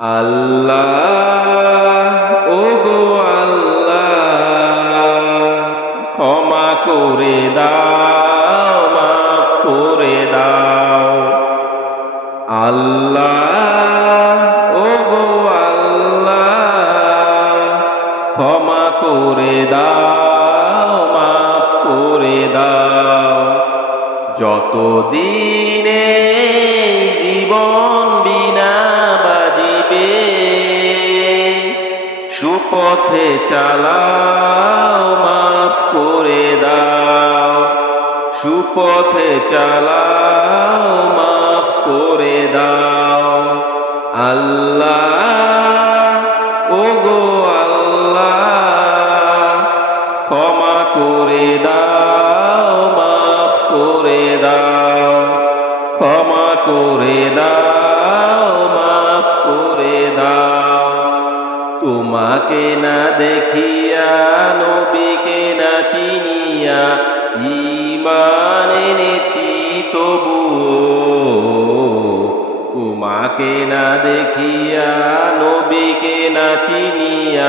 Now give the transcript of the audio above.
আল্লাহ ওগো আল্লাহ, ক্ষমা করে দাও, মাফ করে দাও। আল্লাহ ওগো আল্লাহ, ক্ষমা করে দাও, মাফ করে দাও। যতদিনে জীবন বিনা বাজিবে, সুপথে চালাও, মাফ করে দাও। সুপথে চালাও, মাফ করে দাও। আল্লাহ ওগো আল্লাহ, ক্ষমা করে দাও, মাফ করে দাও। ক্ষমা করে দাও, মাফ করে দাও। তোমাকে না দেখিয়া, নবীকে না চিনিয়া, ঈমান এনেছি তবু। তোমাকে না দেখিয়া, নবীকে না চিনিয়া,